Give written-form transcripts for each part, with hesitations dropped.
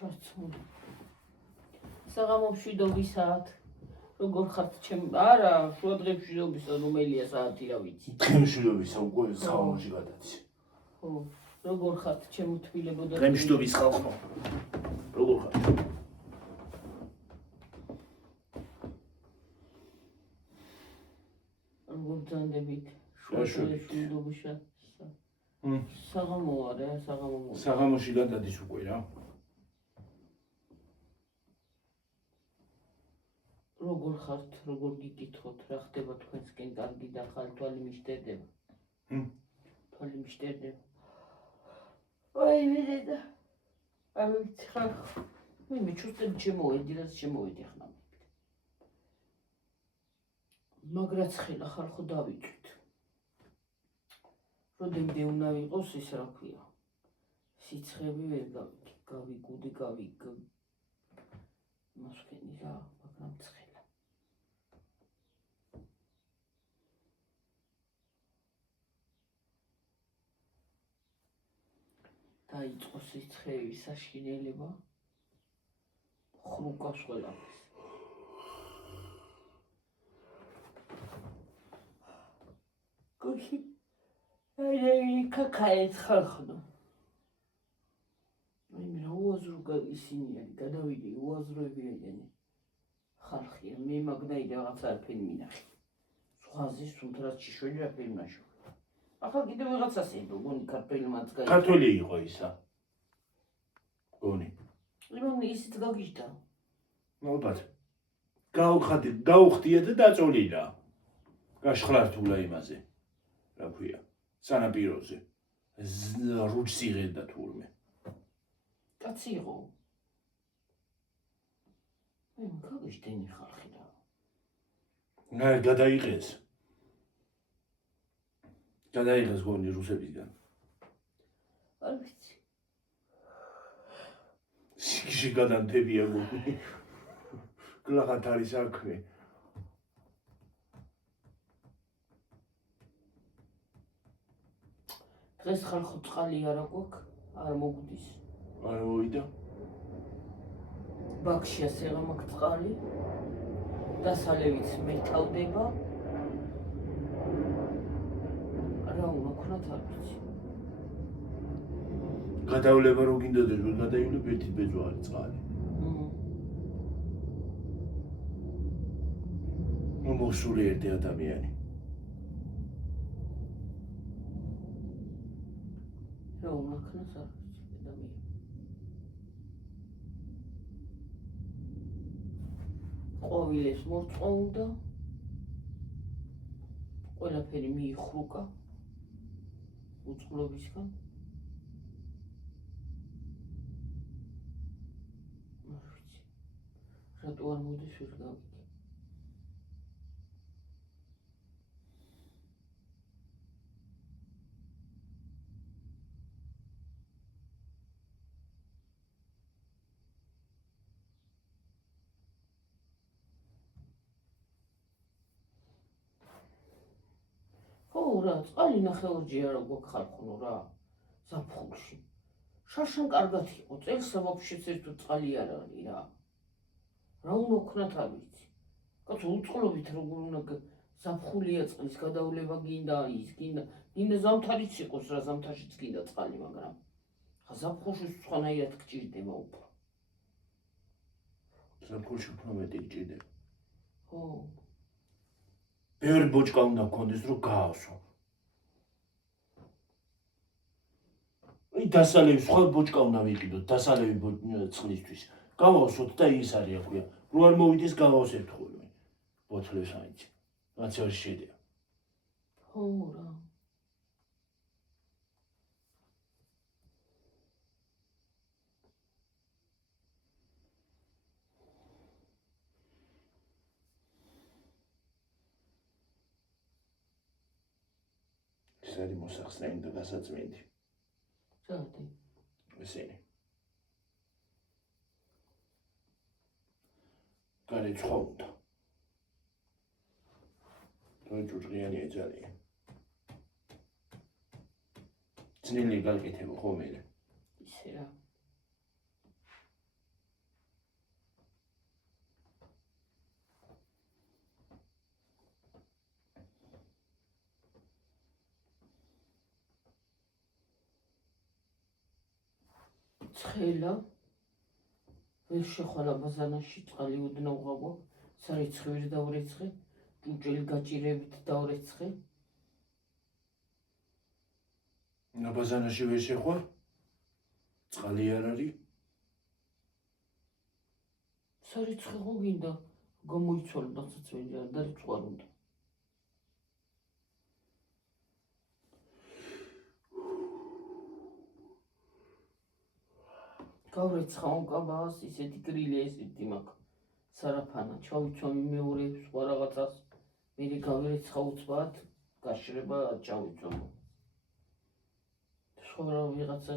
ჩარცმული. საღამომშვიდობის საათ. როგორ ხართ ჩემ? არა, შუა დღემშვიდობისა რომელია საათი რა ვიცი. დღემშვიდობისა უკვე საღამოში გადადის. ხო, როგორ ხართ ჩემო თბილებო და დღემშვიდობის ხალხო. როგორ ხართ? როგორ ძანდებით? შუა დღემშვიდობისა. საღამოა რა, საღამო. საღამოში გადადის უკვე რა. როგორ ხართ, როგორ გიკითხოთ, რა ხდება თქვენსკენ კარგი და ხალ თვალი მიშტერდება. თვალი მიშტერდება. ой, ვიდედა. ამით ხალხო. მე ჩუსტები შემოვედი, რაც შემოვედი ხნა. მაგრაც ხელა ხალხო დავიწვით. როდემდე უნდა იყოს ის რა ქვია. სიცხები ვერ გავიგუდი, მასკენი რა, მაგრამ ცხელა. დაიწყო სიცხეების საშინელება. ხრუკავს ყველაფერს. გოში აი კაკაეთ ხალხო. აი რა უაზრო ისინი არის, გადავიდი უაზროები არიან. ხალხია, მე მაგდაი რაღაც არაფერი მინახე. ზღვაზე სუნთრას ჭიშველი რაფერი ნაშო. ახლა კიდევ ვიღაცას ედო, გონი ქართველმაც გაიგო. ქართველი იყო ისა. გონი. იმან ისიც გაგიჟდა. ალბათ. გაუხდია და დაწოლიდა. გაშხლართულა იმაზე. რა ქვია? სანაპიროზე. რუჩს იღებდა თურმე. კაცი იყო. გაგიჟდენი ხალხი რა. გადაიღეს. გადაიღეს გონი რუსებიდან. არ ვიცი. სიგში გადამდებია გონი. გლახათ არის საქმე. დღეს ხალხო წყალი არა გვაქვს, არ მოგვდის. არ მოვიდა. ბაქშია სეღამაკ წყალი. დასალევიც მეთავდება. რა უნდა ქნათ არ ვიცი. გადავლება რო გინდოდეს, გადაივლებ ერთი ბეწვა არის წყალი. მოსული ერთი ადამიანი. რა უნდა ქნათ არ ვიცი ადამიანი. ყვავილებს მორწყვა უნდა. ყველაფერი მიიხრუკა. უწყლობისგან. არ ვიცი. რატო არ მოდის ვერ გავიგე. ხო რა, წყალი ნახევარჯი არა გვაქვს ხალხო რა. ზაფხულში. შარშან კარგად იყო, წელს ვაფშეც ერთო წყალი არ არის რა. რა უნდა ვქნათ არ ვიცი. კაცო უწყლობით როგორ უნდა ზაფხულია წყლის გადავლება გინდა ის გინდა ზამთარიც იყოს რა, ზამთარშიც გინდა წყალი, მაგრამ ხა ზაფხულში სხვანაირად გჭირდება უფრო. ზაფხულში უფრო მეტი გჭირდება. ხო. ბევრი ბოჭკა უნდა გქონდეს რომ გაავსო. აი დასალევი სხვა ბოჭკა უნდა ვიყიდოთ, დასალევი წყლისთვის. გავავსოთ და ის არის აქვია. რო არ მოვიდეს გავავსებთ ხოლმე. ბოთლებს აიჭი. რაც არ შედება. ხო რა. ეს არის მოსახსნელი და გასაწმენდი. რადი? ესენი. გარეცხვა უნდა. ჯუჯღიანია ძალიან. ძნელი გაკეთება ხომ მე. ისე რა. ცხელა ვერ შეხვალა ბაზანაში წყალი უდნა უღავო სარეცხი ვერ დავრეცხე ჭუჭელი გაჭირებით დავრეცხე ნაბაზანაში ვერ შეხვალ წყალი არ არის სარეცხი ხო გინდა გამოიცვალო დაცაცველი არ დარიცხარ უნდა გავრეცხა უკაბას ისეთი გრილი ესეთი მაქვს სარაფანა ჩავიცვამი მეორე სხვა რაღაცას მე გავერეცხა უცბად გაშრება ჩავიცვამო სხვა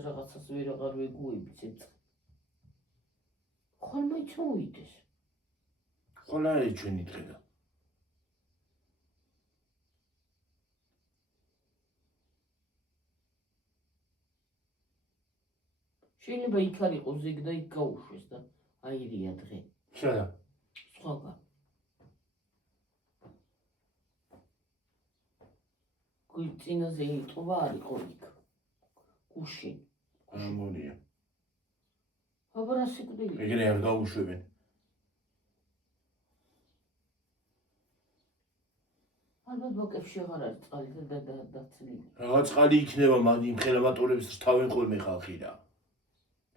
რაღაცას ვერ აღარ ვეგუები ცეცხლი ხვალ მაინც მოვიდეს ხვალ არის ჩვენი დღე და შეიძლება იქ არ იყოს ზეგ და იქ გაუშვეს და აირია დღე შედა სხვაგან გვიწინაზე იტყვა არ იყო იქ გუშინ ამონია აბა რა სიკვდილი ეგრე არ გაუშვებენ ალბათ ბაკებში აღარ არის წყალი და დაცლილი რაღაც წყალი იქნება იმ ხელამატორებს რთავენ ხოლმე ხალხი რა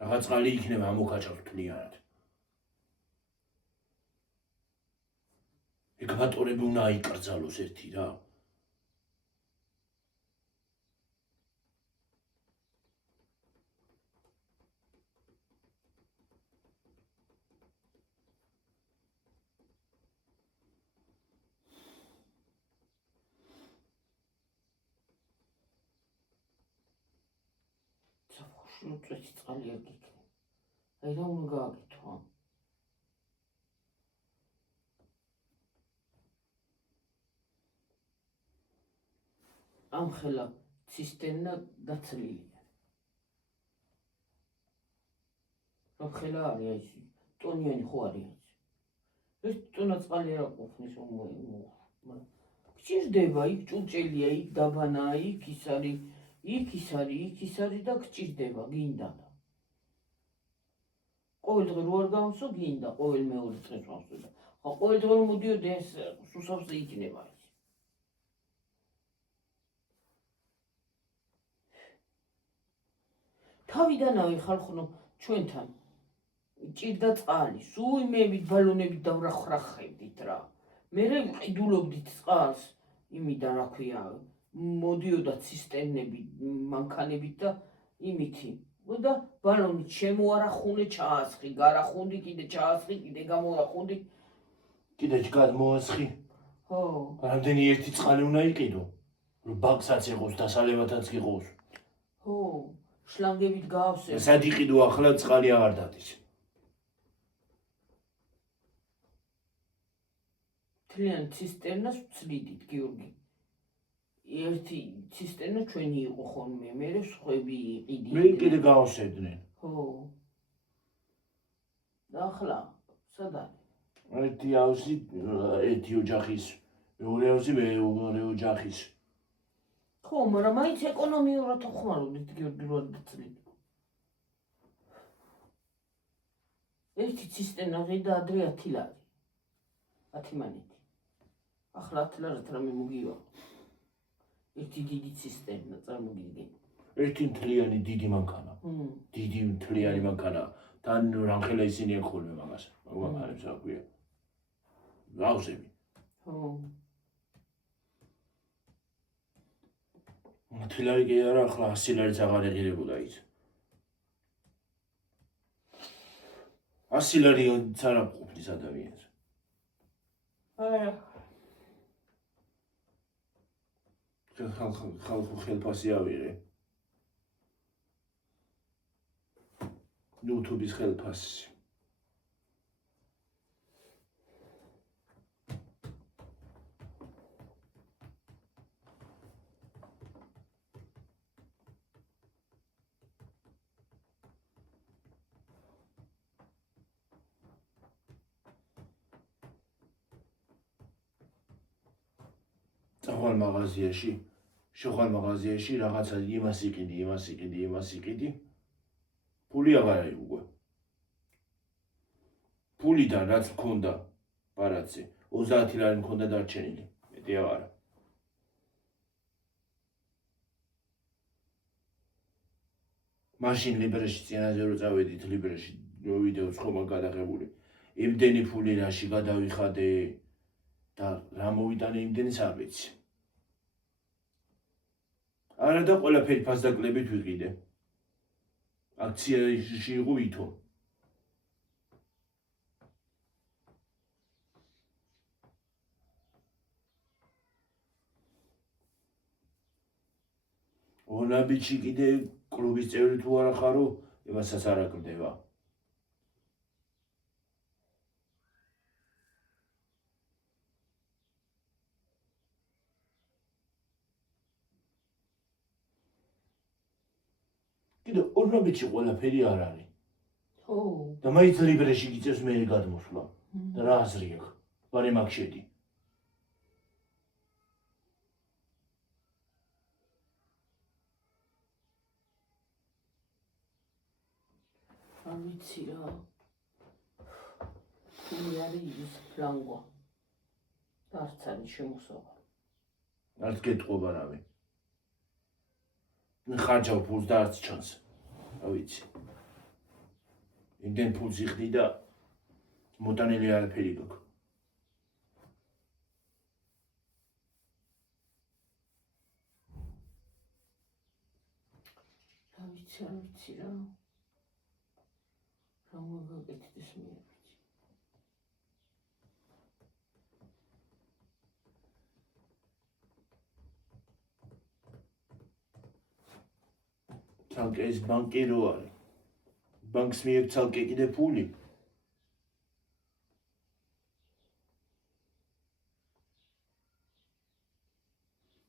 რაღაც წყალი იქნება ამოქაჭარ თვლიანად ეკვატორები უნდა აიკრძალოს ერთი რა უწვეთი წყალი არ გიქნება აი რა უნდა გააკეთო ამ ხელა ცისტერნა დაცლილია რა ხელა არის ეს ტონიანი ხო არის ეს ტონა წყალი არ ყოფნის გჭირდება იქ ჭურჭელია იქ დაბანაა იქ ის არის იქ ის არის და გჭირდება გინდა და ყოველ დღე რო არ გამოსო გინდა ყოველ მეორე დღეს ვამსო და ხო ყოველ დღე რომ მოდიოდი ეს სუსავსე იქნება ის თავიდანავე ხალხო ჩვენთან ჭირდა წყალი სულ იმებით ბალონებით დავრახრახებდით რა მე ვიყიდულობდით წყალს იმიდან რა ქვია მოდიოდა ცისტერნებით მანქანებით და იმითი და ბალონით შემოარახუნე ჩაასხი გარახუნდი კიდე ჩაასხი კიდე გამოარახუნდი კიდე გადმოასხი ხო რამდენი ერთი წყალი უნდა იყიდო რომ ბაგსაც იყოს დასალევათაც იყოს ხო შლანგებით გავსე სად იყიდო ახლა წყალი აღარ დადის თლიან ცისტერნას ვცლიდით გიორგი ერთი ცისტერნა ჩვენი იყო ხოლმე მე სხვები იყიდნენ მე კიდე გავსებდნენ ხო და ახლა სად არის ერთი ავზი ერთი ოჯახის მეორე ავზი მეორე ოჯახის ხო მაგრამ მაინც ეკონომიურად ხმარობდით გიორგი რა დაცლით ერთი ცისტერნა ღირდა ადრე 10 ლარი 10 მანეთი ახლა 10 ლარად რამე მოგივა ერთი დიდი ცისტერნა წარმოგიდგენ ერთი მთლიანი დიდი მანქანა დიდი მთლიანი მანქანა თან რამხელა ისინი აქ ხოლმე მაგას მაგარებს რა ქვია გავსები ხო მთლიანი კი არა ახლა 100 ლარიც აღარ ეღირებოდა ის 100 ლარი არ ყოფნის ადამიანს არა ხალხო ხელფასი ავიღე YouTube-ის ხელფასი შეხვალ მაღაზიაში რაღაცა იმას იყიდი ფული აღარ არის უკვე. ფულიდან რაც მქონდა ბარათზე 30 ლარი მქონდა დარჩენილი, მეტი აღარა. მაშინ ლიბრეში წინაზე რო წავედით ლიბრეში რო ვიდეოც ხომ გადაღებული. იმდენი ფული რაში გადავიხადე და რა მოვიტანე იმდენიც არ ვიცი. არა და ყველაფერი ფასდაკლებით ვიყიდე. აქციაში იყო ვითო. ონაბიჩი კიდე კლუბის წევრი თუ არა ხარო, იმასაც არ აკრდება. კიდე ონაბიჩი ყველაფერი არ არის. ხო. და მაინც ლიბრეში გიწევს მე გადმოსვლა. და რა აზრი აქვს? ვარ მაგ შედი. არ ვიცი რა. ფული არის ის ფლანგვა. და არც არის შემოსავალ. არც გეტყობა რავი. ხარჯავ ფულს და არც ჩანს. რა ვიცი. იმდენ ფულს იხდი და მოტანილი არაფერი გაქვს. რა ვიცი, არ ვიცი რა. რა მოგაკეთდეს მე არ ვიცი. ცალკე ეს ბანკი რო არის. ბანკს მიექვს ცალკე კიდე ფული.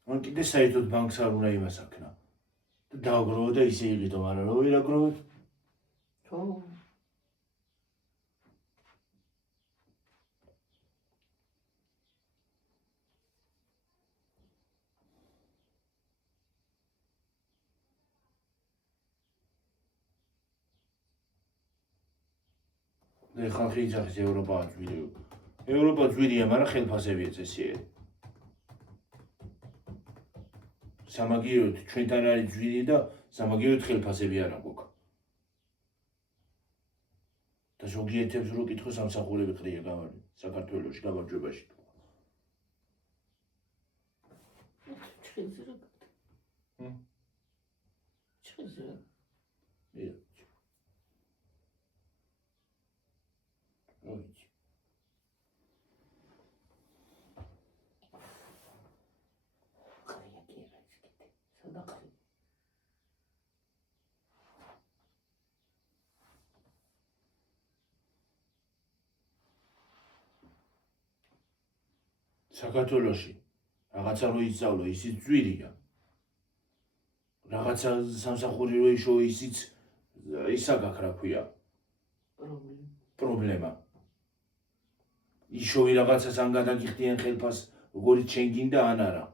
ან კიდე საერთოდ ბანკს არ უნდა იმასაკნა. და დააგროვო და ისე იყიდო, მაგრამ რო ვერ აგროვებ. ხო. და ხალხი იძახის ევროპაა ძვირი. ევროპა ძვირია, მაგრამ ხელფასები ეწესიერი. სამაგიეროდ ჩვენთან არის ძვირი და სამაგიეროდ ხელფასები არ აქვს. და ზოგიერთებს რო კითხო სამსახურები ყრია გამარჯვება საქართველოში გამარჯვებაში. ჩხიზე რა გადა? ჩხიზე რა? რა ვიცი. ყრია კი არა ის კიდე. სადა ყრია? საქართველოში რაღაცა რო ისწავლო, ისიც ძვირია. რაღაცა სამსახური რო იშო, ისიც ისა გაქვს რა ქვია. პრობლემა. იშოვი რაღაცას ან გადაგიხდიან ხელფას, როგორიც შენ გინდა ან არა.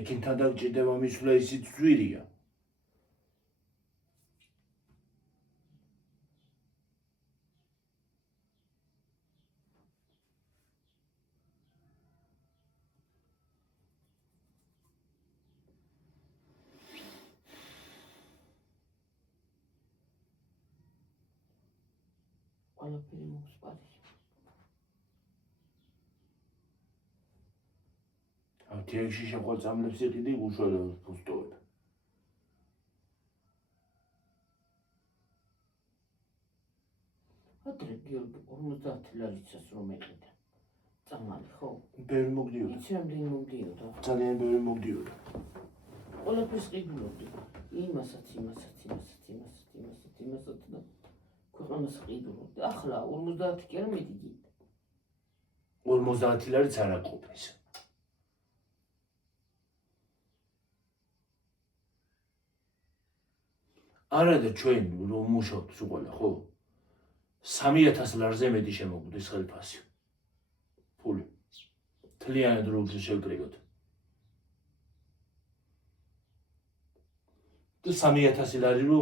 ექიმთან დაგჭირდება მისვლა ისიც ძვირია. ყველაფერი მომსპარი. თექში შეხვეწამლებს იყიდი უშველებს ფუსტოვებ. ადრე გიორგი 50 ლარიცას რომ ეყიდა. წამალი ხო? ბევრი მოგდიოდა. იცი რამდენი მომდიოდა? ძალიან ბევრი მოგდიოდა. ყველაფერს ყიდულობდი. იმასაც და ქვეყანას ყიდულობდი. ახლა 50 კი არა მეტი გინდა. 50 ლარიც არ აყოფნის. არა და ჩვენ რომ მუშაობთ უყოლა ხო? 3000 ლარზე მეტი შემოგვდის ხელფასი. ფული. თლიანად რო შევკრიბოთ. და 3000 ლარი რო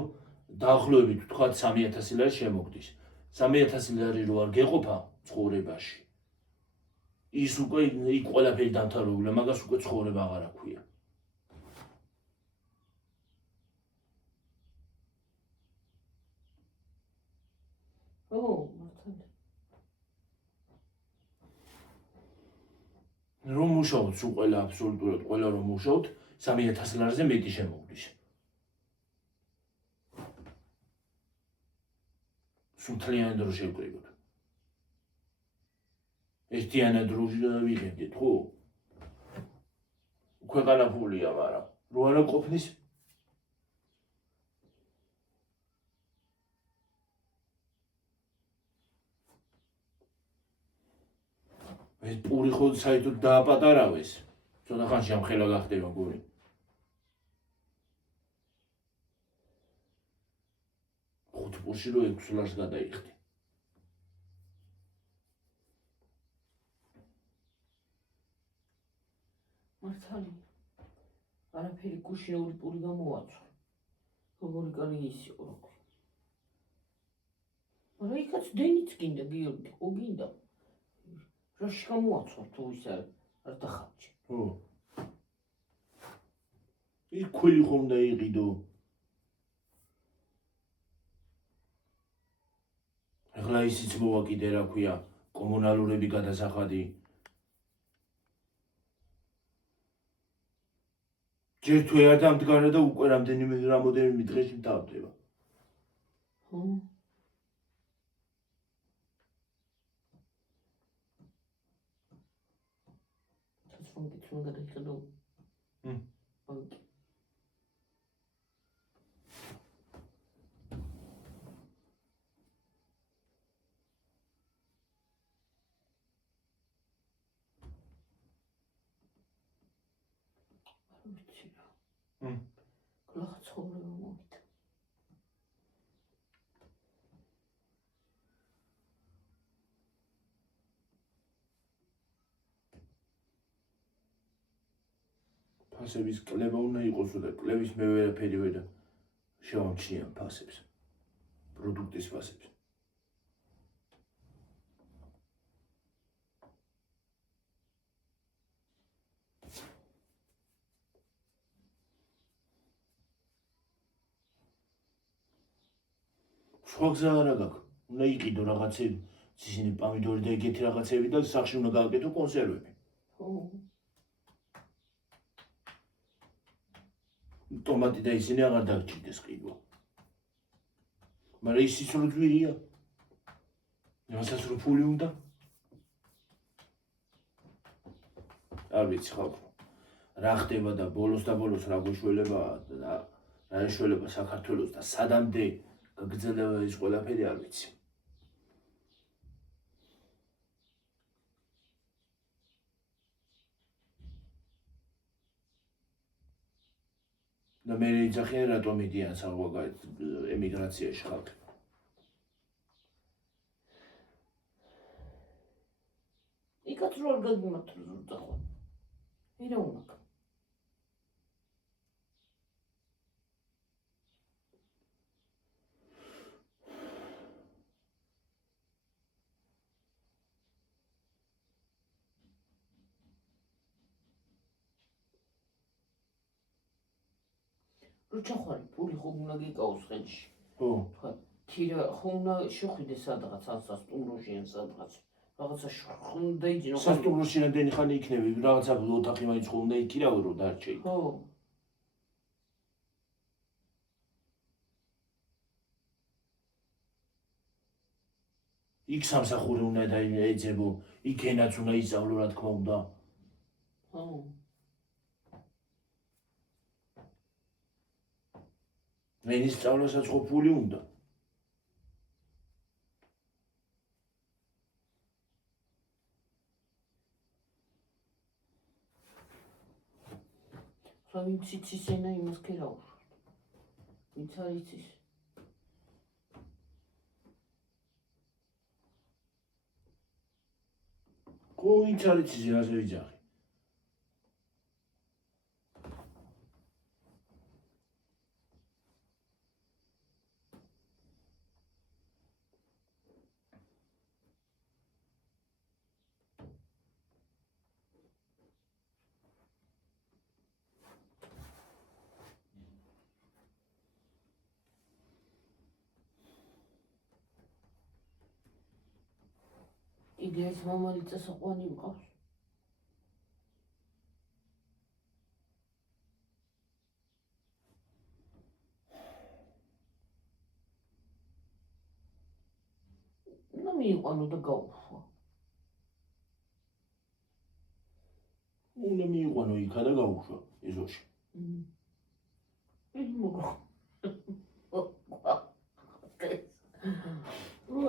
დაახლოებით თქვა 3000 ლარი შემოგდის. 3000 ლარი რო არ გეყოფა ცხოვრებაში. ის უკვე იქ ყველაფერი დამთავრებულია, მაგას უკვე ცხოვრება აღარ აქვია. მართალია. რომ მუშაობთ, სულ ყველა აბსოლუტურად ყველა რომ მუშაობთ, 3000 ლარზე მეტი შემოგდის. სულთლიანი დრო შევკრიბოთ. ერთიანად რო ვიღებდით, ხო? ქვეყანა ფულია, მაგრამ რო არა ყოფნის ეს პური ხო საერთოდ დააპატარავეს. ცოტა ხანში ამხელა გახდება გური. ხუთ პურში რო 6 ლარს გადაიხდი. მართალია. არაფერი გუშინური პური გამოაცვა. როგორი კარი ის იყო რა ქვია. მაგრამ იქაც დენიც გინდა გიორგი, ხო გინდა. რაში გამოაცვა თუ ის არ დახარჯე. ხო. იქ ქვილი ხომ და იყიდო. ახლა ისიც მოვაკიდე რა ქვია, კომუნალურები გადასახადი. ჯერ თუ არ დამდგარა და უკვე რამდენიმე დღეში მთავრდება. ხო. თვითონ უნდა დაიხედო. ბანკი. გლახ ცხოვრება მოვიდა. ფასების კლება უნდა იყოსო და კლების მე ვერაფერი ვერ შევამჩნია ფასებს. პროდუქტის ფასებს. სხვა გზა არა გაქვს. უნდა იყიდო რაღაცები, ისინი პამიდორი და ეგეთი რაღაცები და სახში უნდა გააკეთო კონსერვები. ხო. ტომატი და ისინი აღარ დაგჭირდეს ყიდვა. მაგრამ ისიც რო ძვირია. იმასაც რო ფული უნდა. არ ვიცი ხალხო. რა ხდება და ბოლოს რა გვეშველება და რა ეშველება საქართველოს და სადამდე გაგრძელება ის ყველაფერი არ ვიცი. და მე იძახიან რატომ მიდიან საზღვარგარეთ ემიგრაციაში ხალხი. იქაც რო არ გაგიმართლა ზურდა ხო. ირა უნდა. როჩახვარი პური ხო უნდა გიკაოს ხელში. ხო. თქვა თირა ხო უნდა შეხვიდე სადღაც სასტუმროში ან სადღაც. რაღაცა უნდა იძინო. სასტუმროში რამდენი ხანი იქნები, რაღაცა ოთახი მაინც ხო უნდა იქირავო რომ დარჩე. ხო. იქ სამსახური უნდა დაეძებო, იქ ენაც უნდა ისწავლო რა თქმა უნდა. ხო. მენის სწავლასაც ხო ფული უნდა. რა ვინც იცის ენა იმას კი რა უშავთ. ვინც არ იცის. ხო ვინც არ იცის რაზე ვიძახი. კიდე ეს მამალი წასაყვანი მყავს. ნუ მიიყვანო და გაუშვა. უნდა მიიყვანო იქა და გაუშვა ეზოში. ის მოგო.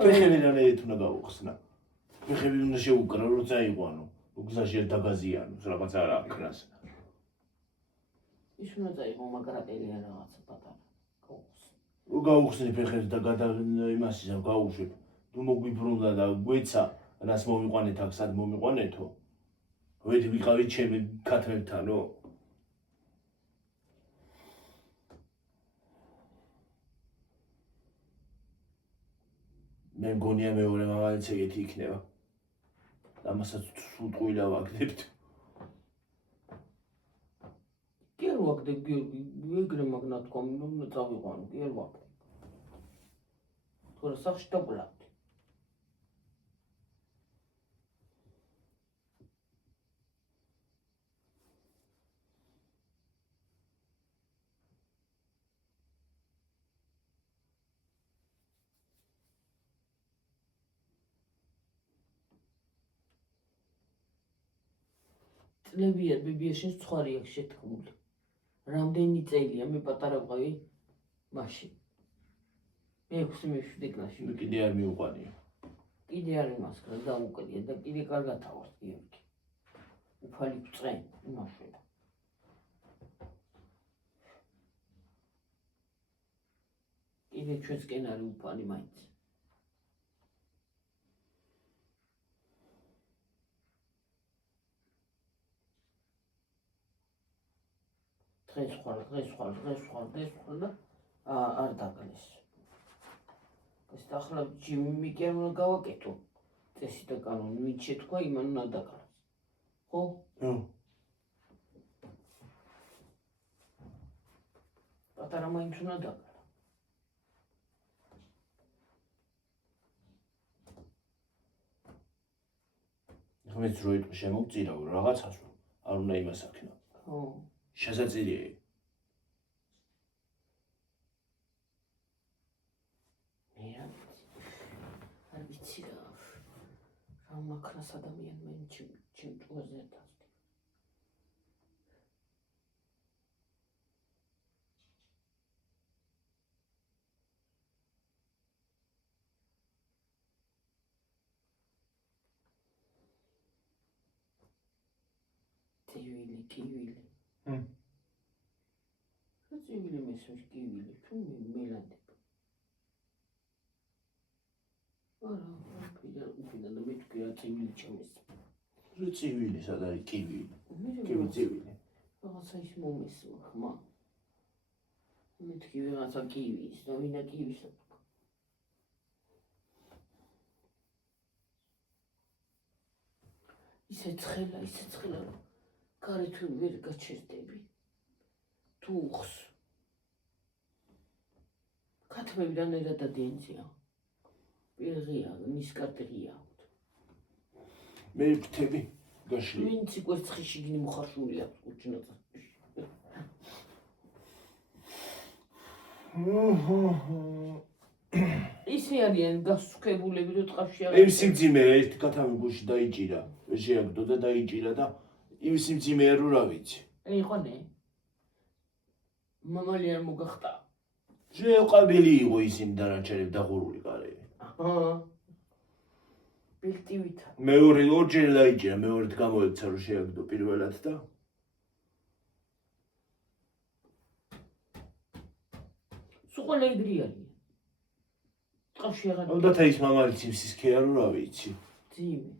ფეხები რანაირად უნდა გაუხსნა. ფეხები უნდა შეუკრა, როცა იყვანო. უგზაში ერთ დაგაზიანოს, რაღაც არ აკრას. ის უნდა წაიღო მაგრატელი ან რაღაცა პატარა. გაუხსნა. გაუხსნი ფეხებს და იმას ისა გაუშვებ. თუ მოგვიბრუნდა და გვეცა, რას მოვიყვანეთ აქ, სად მომიყვანეთო? ვედი ვიყავით ჩემი ქათმებთანო? მე მგონია მეორე მამალიც ეგეთი იქნება. ამასაც სულ ტყუილა ვაგდებთ. კი არ ვაგდებ გიორგი, ეგრე მაგ თქვა, უნდა წავიყვანო, კი არ ვაგდებ. თორე სახში დაგვლავდი. წლებია ბიბიაში სხვარი აქვს შეთქმული. რამდენი წელია მე პატარა ვყავი მაშინ. მე 6-7 კლასში. კიდე არ მიუყვანია. კიდე არ იმასკრა დაუკრია და კიდე კარგად ავარ გიორგი. უფალი წვენ იმაშვედა. კიდე ჩვენსკენ არის უფალი მაინც. დღეს ხვალ და არ დაგალეს. ეს ახლა ჯიმი კი არ უნდა გავაკეთო. წესი და კანონი ვინც შეთქვა იმან უნდა დაგალეს. ხო? პატარა მაინც უნდა დაგალა. ხმეც რო იტყვი შემოგწირავ რაღაცას არ უნდა იმას აქნა. ხო. შესაძლებელია. არ ვიცი რა მაქნას ადამიანმა ჩემ ჭუაზე დასდი. კივილი. წივილი მესმის კივილი, თუ მელანდება. არა, უფიდა და მეთქვი რა წივილი ჩემის. რო წივილი სად არის კივილი? კივილი წივილი. რაღაცა ის მომესმა ხმა. მეთქვი რაღაცა კივის და ვინა კივის. ისე ცხელა, გარეთ ვერ გაჩერდები. თუ უხს. ქათმები რანაირად დადიანცია. პირღია, ნისკარტიღია. მე ფრთები გაშლი. ვინც იკვერცხი შიგნი მოხარშული აქვს უჩნაძა. ისე არიან გასუქებულები რო ტყავში არ. ეს სიმძიმე ერთ ქათამი გუში დაიჭირა. შეაგდო და დაიჭირა და იმ სიმძიმე რო რა ვიცი. ეიყონე. მამალი არ მოგახტა. შეყაბილი იყო ისინი დანარჩენები დაღურული კარები. ბილტივით. მეორე ორჯერ დაიჭირა, მეორედ გამოეცა რომ შეაგდო პირველად და სულ ეგრე არის. ტყავში აღარ. ალბათ ის მამალიც იმსის ქეა რო რა ვიცი. ძიმე.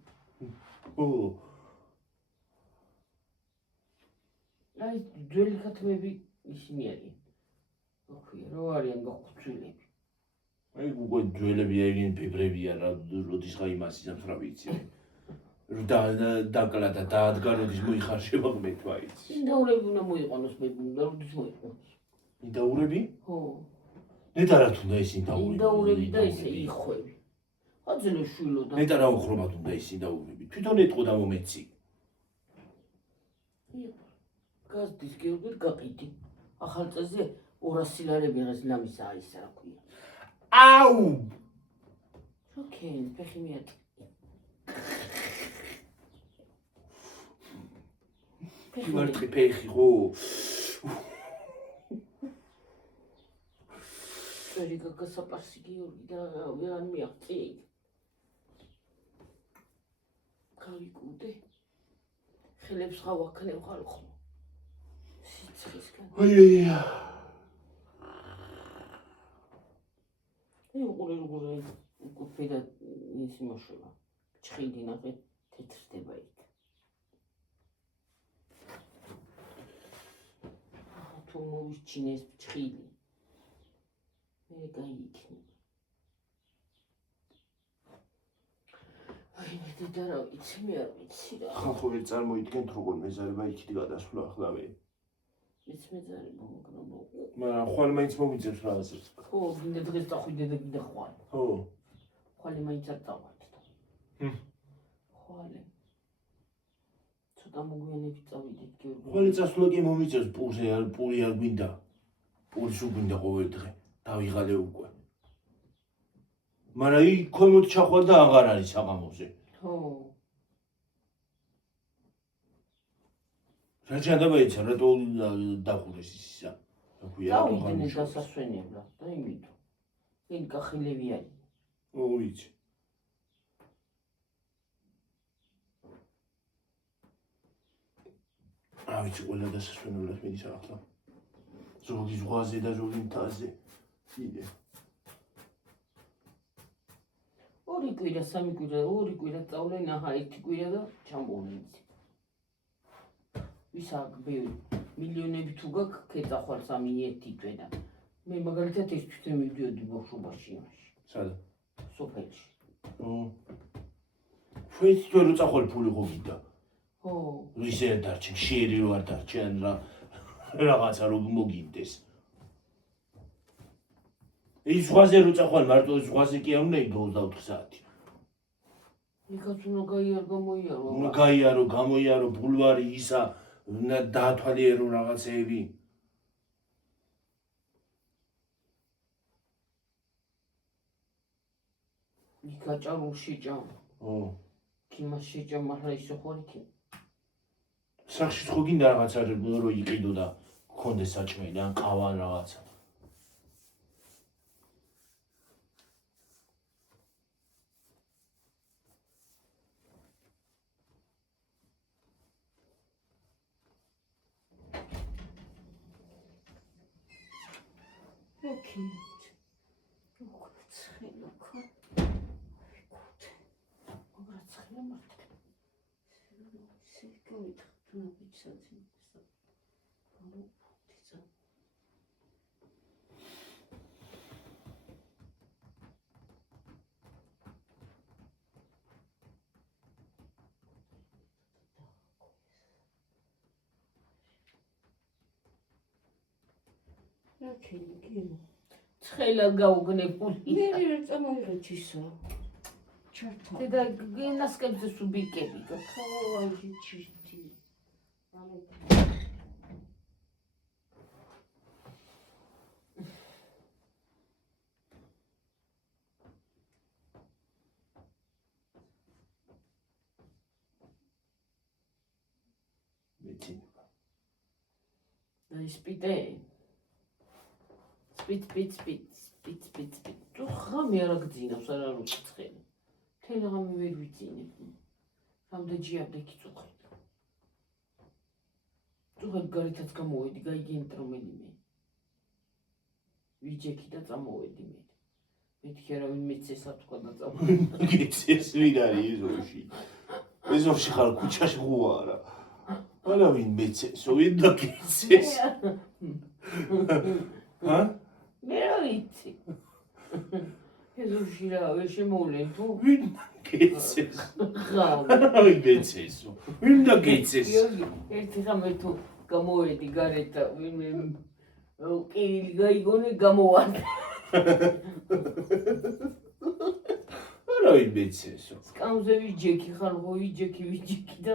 აი ძველი ქათმები ისინი არიან. ოქია რო არიან გახუცილები. აი უკვე ძველები ეგენ ფიბრებია რა როდის ხა იმას ისამს რა ვიცი. და დაკლა და დაადგა როდის მოიხარშება მე თუ აიცი. ინდაურები უნდა მოიყვანოს მე და როდის მოიყვანოს. ინდაურები? ხო. ნეტარად უნდა ეს ინდაურები. ინდაურები და ისე იხვები. აძლე შვილო და ნეტა რა უხრობად უნდა ისინი დაუღები. თვითონ ეტყო და მომეცი. გაზდის გეუბნით გაყიდი. ახალ წელზე 200 ლარები ღეს ნამისა ის რა ქვია. აუ! ოკეი, ფეხი მიატ. მარტყი ფეხი ხო? წერი გაგასაპარსი გიორგი და ვეღარ მიაღწი. გავიკუდე. ხელებს ხავაქნევ ხალხო. სიცხისგან. აი. უყურე უკუფე და ის იმოშება. ჩხიდი ნახე თეთრდება იქ. თუ მოვიჩინეს ჩხილი. მე გაიქნა. აი მე და რა ვიცი მე არ ვიცი რა. ხალხო ვერ წარმოიდგენთ როგორ მეზარება იქით გადასვლა ახლა მე. მეც მეძარება მაგრამ მაგრამ ხვალ მაინც მომიწევს რა ასე. ხო, გინდა დღეს დახვიდე და გინდა ხვალ. ხო. ხვალე მაინც არ დავართ და. ხვალე. ცოტა მოგვიანებით წავიდეთ გიორგი. ხვალე წასვლა კი მომიწევს პური არ გვინდა. პურის უგვინდა ყოველ დღე. დავიღალე უკვე. მაგრამ იქ ქვემოთ ჩახვალ და აღარ არის საღამოზე. ხო. რა ჩადაბაიცა რატო დახურეს ისა? დავიდნენ დასასვენებლად და იმითო. ის გახილები არის. მოიცი. რა ვიცი ყველა დასასვენებლად მიდის ახლა. ზოგი ზღვაზე და ზოგი მთაზე. იდე. ორი კვირა, სამი კვირა წავლენ, აჰა, ერთი კვირა და ჩამოვიდეთ. ვისაკ ბევრი მილიონები თუ გაქვს ქეწახვალ სამი ერთი თვე და მე მაგალითად ეს თვითონ მივდიოდი ბავშვობაში იმაში. სადა? სოფელში. ჩვენც თუ რო წახვალ ფული ხო გიდა? ხო. ისე დარჩენ, შეერი რო არ დარჩენ რა რაღაცა რო მოგინდეს. ის ზღვაზე რო წახვალ მარტო ზღვაზე კი არ უნდა იგო 24 საათი. იქაც უნდა გაიარო მოიარო. უნდა გაიარო, გამოიარო ბულვარი ისა უნდა დაათვალიერო რაღაცეები. იკაჭარო შეჭამ. ო. კიმას შეჭამ, მაგრამ ისე ხარ იქ. სახში ხო გინდა რაღაცა რო იყიდო და გქონდეს საჭმელი ან ყავა რაღაცა. ოკეი. ცხელა ხო? ვიკუთე. მაგრამ ცხელა მარტო. სიკავით თუ ვიცადი. ანუ თიცა. ოკეი. ცხელა გაუგნებული. მე ვერ წამოვიღეთ ისო. ჩართა. და გენასკებზე სუბიკები. ხო, აი ჩირთი. ანუ მეცი. და ისპიტე. სპით. თუ ხამი არ აგძინავს არა რო ცხელი. თელა ღამი ვერ ვიცინებ. რამდენი ჯიაბდე კიწუხე. თუღად გარითაც გამოვედი, გაიგენით რომელიმე. ვიჯექი და წამოვედი მე. მეთქი არა ვინ მეცესა თქვა და წამოვედი. გეცეს ვინ არის ეზოში? ეზოში ხარ ქუჩაში ღუა არა. არა ვინ მეცესო, ვინ და გეცეს? ჰა? მე რა ვიცი. ეზოში რა ვერ შემოვლენ თუ? ვინ გეცეს? ხავ. აი გეცესო. ვინ და გეცეს? ერთი ხამე თუ გამოვედი გარეთ და ვინმე კირილი გაიგონე გამოვარდა. არა იმეცესო. სკამზე ვიჯექი ხარ, ხო ვიჯექი და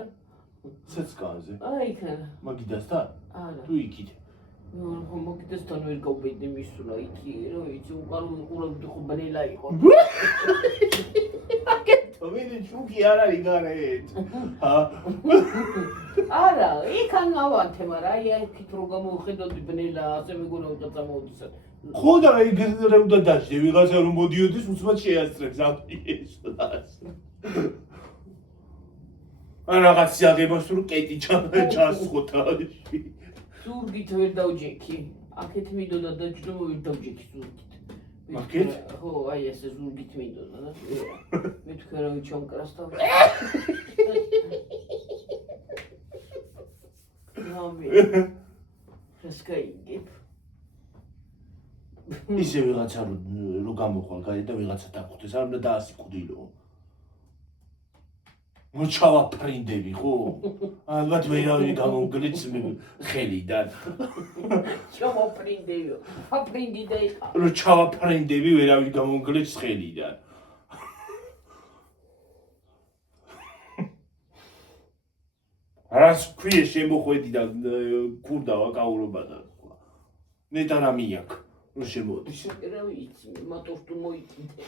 ცეცხლზე. აი იქა. მაგიდასთან? არა. თუ იქით. ხო მოგიდასთან ვერ გავბედნე მისულა იქი, რა ვიცი, უყარო უყურავდი ხო ბნელა იყო. ვინი ჩუქი არ არის გარეთ. ჰა? არა, იქან ავანთე, მაგრამ აი აქეთ რო გამოვხედოდი ბნელა, ასე მეგონავდა წამოვდისა. ხო და ეგ რა უნდა დაჭდე ვიღაცა რომ მოდიოდეს უცბად შეასწრებს ამის. ან რაღაც სიაღებას რო კეტი ჩასხო თავში. ზურგით ვერ დავჯექი. აქეთ მინდოდა დაჭდო ვერ დავჯექი ზურგით. აქეთ? ხო, აი ესე ზურგით მინდოდა და მე თქვა რა ჩონკრას თავი. ნამი. რასკაიგებ. ისე ვიღაცა რო გამოხვალ გაი და ვიღაცა დახვდეს არ უნდა დაასიკვდილო. მოჩავა ფრინდები ხო? ალბათ ვერავინ გამოგლიც ხელიდან. ჩამოფრინდეო. აფრინდი და იყა. რო ჩავა ფრინდები ვერავინ გამოგლიც ხელიდან. რას ქვია შემოხვედი და ქურდავა კაურობადა. ნეტარა მიაკ. რო შემოდის. რა ვიცი, მატორტუ მოიკიდე.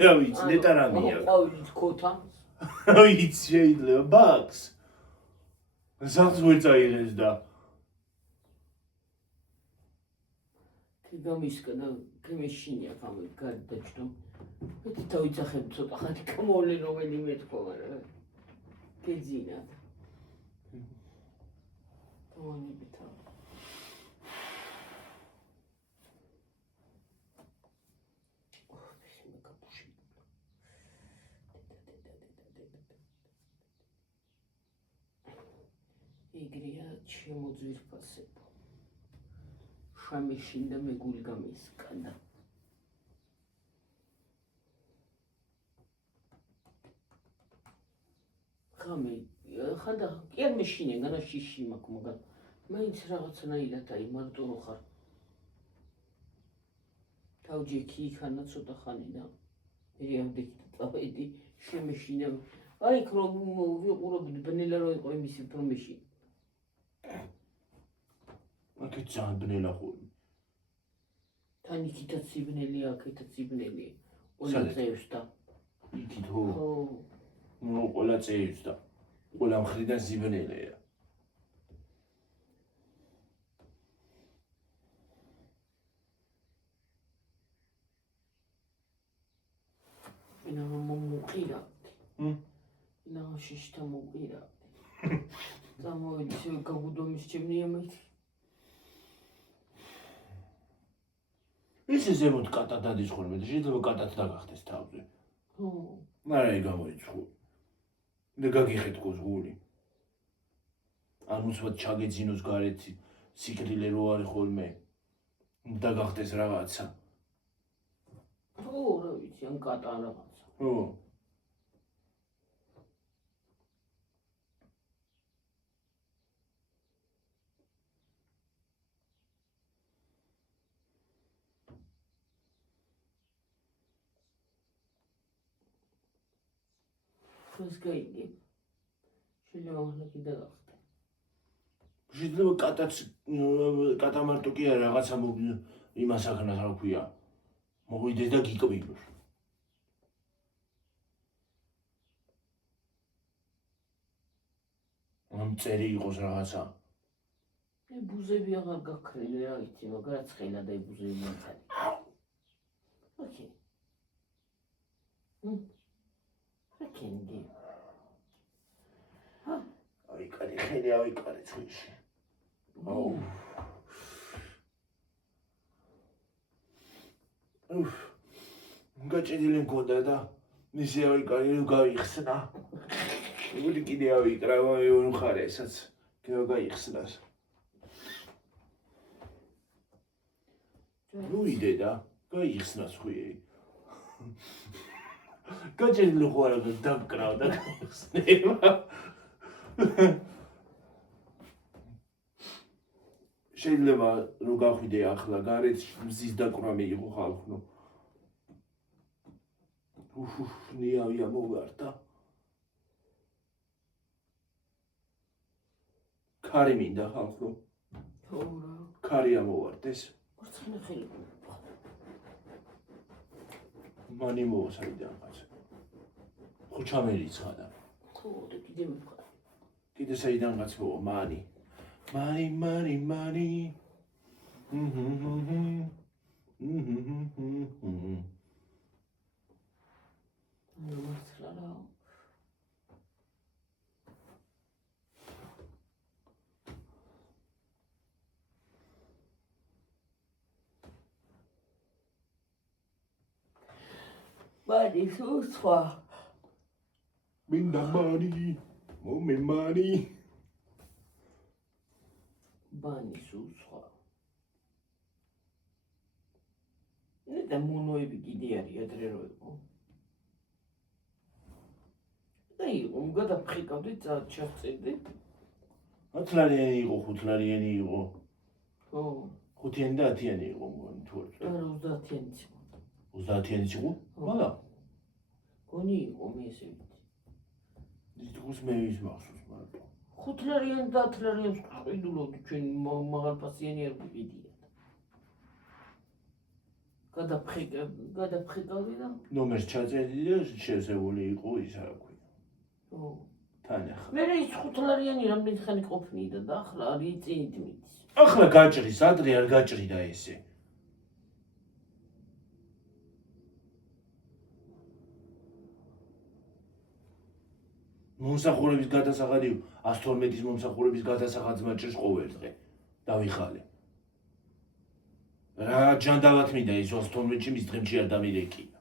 რა ვიცი, ნეტარა მიაკ. ყვავილით ქოთა. რა ვიცი, შეიძლება ბაქს. ზახს ვერ წაიღეს და კი გამისკდა, კემეშინია ხამე გადაჭდო. მე დავიცახებ ცოტა ხანი გამოვლენ რომელიმე თქო, მაგრამ გეძინა. თონებით. იგრია შემოძვირფასებო. შამეშინდა მეგული გამისკდა. ხამე, ხანდა კი არ მეშინე, განა შიში მაქვს, მაგრამ მაინც რაღაცნაირად აი მარტო რო ხარ. თავჯექი იქანა ცოტა ხანი და მე ავდექი და წავედი შემეშინე. აი იქ რომ ვიყურებდი ბნელა რო იყო იმისი პრომეში. აქეთ ძალიან ბნელა ხოლმე. თან იქითაც სიბნელია, აქეთაც სიბნელია. ყველა წევს და. იქით ხო? ხო. ნუ ყველა წევს და ყველა მხრიდან სიბნელეა. ინა მომუყირა. ინა შიშთა მომყირა. წამოვედი შევ გაგუდომის ჩემნია მე. ისე ზემოთ კატა დადის ხოლმე და შეიძლება კატაც დაგახდეს თავზე. ხო. არა ეგ გამოიცხო. და გაგიხეთქოს გული. ან უცბად ჩაგეძინოს გარეთ სიკრილე რო არის ხოლმე. დაგახდეს რაღაცა. ხო, რა ვიცი, ან კატა რაღაცა. ხო. ეს გაიგე. შეიძლება კიდე გახდა. შეიძლება კატა მარტო კი არა რაღაცა იმას ახნას რა ქვია. მოვიდეს და გიკვიროს. ამ წერი იყოს რაღაცა. მე ბუზები აღარ გაქრენე რა ვიცი, მაგრამ ცხელა და ბუზები მომწარი. ოკეი. ოკეი. აი კარი ხელი ავიკარე წვიში. აუ. გაჭედილი მქონდა და მისი ავიკარე გაიხსნა. უდი კიდე ავიკრა, მე მხარე ესაც გაიხსნას. ნუ იდე და გაიხსნას ხვიერი. გაჭედილი ხო არა დაგკრავ და გაიხსნება. შეიძლება რო გახვიდე ახლა გარეთ მზის დაკვრა მიიღო ხალხო. ნიავია მოვარდა. ქარი მინდა ხალხო. ხო რა. ქარია მოვარდეს. მორცხენა ხელი. მანი მოვასაიდანღაც. ხუჩამერიცხა და. ხო, და კიდე მიყვა. კიდე საიდანღაც მოვა მანი. მანი. ნუ მართლა რა. მანი სუსხვა. მინდა მანი. მომე მანი. მანი სუსხვა. და მონოები კიდე არის ადრე რო იყო. და იყო, გადაფხიკავდით, ჩასწირდი. 10 ლარიანი იყო, 5 ლარიანი იყო. ხო. 5-იანი და 10-იანი იყო მგონი თუ არ ვთქვი. არა 30-იანიც იყო. 30-იანი იყო? მარა. გონი იყო მე ესე ვიცი. ის მე ის მახსოვს მარტო. 5 ლარიანი და 10 ლარიანს ყიდულობდი ჩვენ მაღალფასიანი არ გვიყიდია. გადაფხიკავდი და ნომერს ჩაწერდი და შევსებული იყო ის რა ქვია. ხო. თან ახლა. მე ის 5 ლარიანი რამდენი ხანი ყოფნიდა და ახლა არის წინით მიდის. ახლა გაჭრის, ადრე არ გაჭრიდა ესე. მომსახურების გადასახადი 112-ის მომსახურების გადასახადს მაჭერს ყოველ დღე. დავიხალე. რა ჯანდავად მინდა ის 112-ში მის დღემში არ დამირეკია.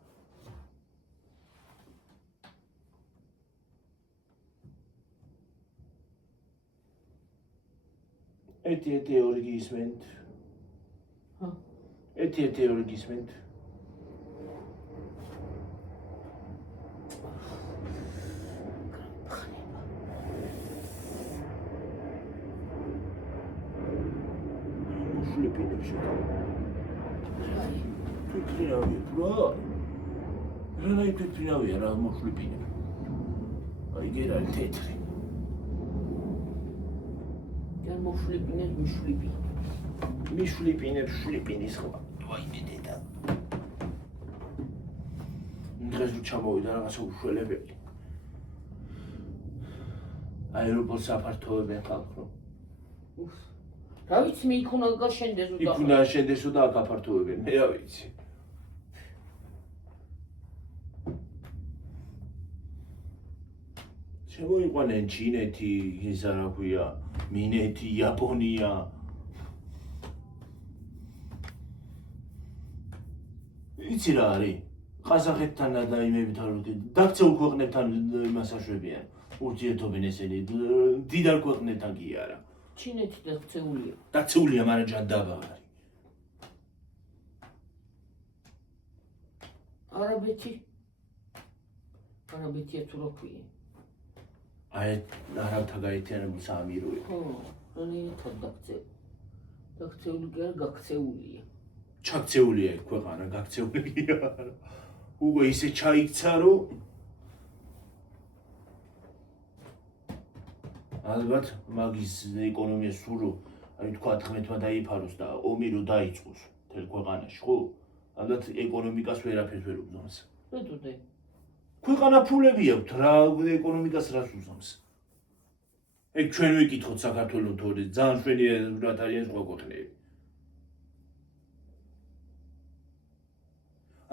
ეთი ორი გისმენთ. ჰა. ეთი ორი გისმენთ. შულიპინებს თვითფრინავია რა? რანაი თვითფრინავია რა მოშულიპინებ? აი გერალი თეთრი. და მოშულიპინებს მიშულიპინებს. მიშულიპინებს შულიპინის ხმა. ვაიმე დედა. დღეს ჩამოვიდა რაღაცა უშველებელი. აეროპორტს აფართოვებენ ხალხო. რა ვიცი მე იქ უნდა გაშენდეს იქ უნდა შენდესო და აქ აფართოვებენ. მე რა ვიცი. შემოიყვანენ ჩინეთი, ისა რა ქვია, მინეთი, იაპონია. იცი რა არის? ყაზახეთთან და იმებთან დაქცეულ ქვეყნებთან იმას აშვებიან. ურთიერთობენ ესენი დიდარ ქვეყნებთან კი არა. ჩინეთი დაქცეულია. დაქცეულია, მაგრამ ჯანდაბა არის. არაბეთია თუ რა ქვია? აი არაბთა გაერთიანებული საამიროა. ხო, რანაირად დაქცეული კი არა, გაქცეულია. ჩაქცეულია ეგ ქვეყანა, გაქცეულია. უკვე ისე ჩაიქცა რომ ალბათ მაგის ეკონომია სურო, აი თქვა 19-მა დაიფაროს და ომი რო დაიწყოს მთელ ქვეყანაში, ხო? ალბათ ეკონომიკას ვერაფერს ვერ უგზავს. რატოდე? ქვეყანა ფულები აქვს, რა ეკონომიკას რას უზამს? ეგ ჩვენ ვიკითხოთ საქართველოს თორე ძალიან შვენიერად არიან სხვა ქვეყნები.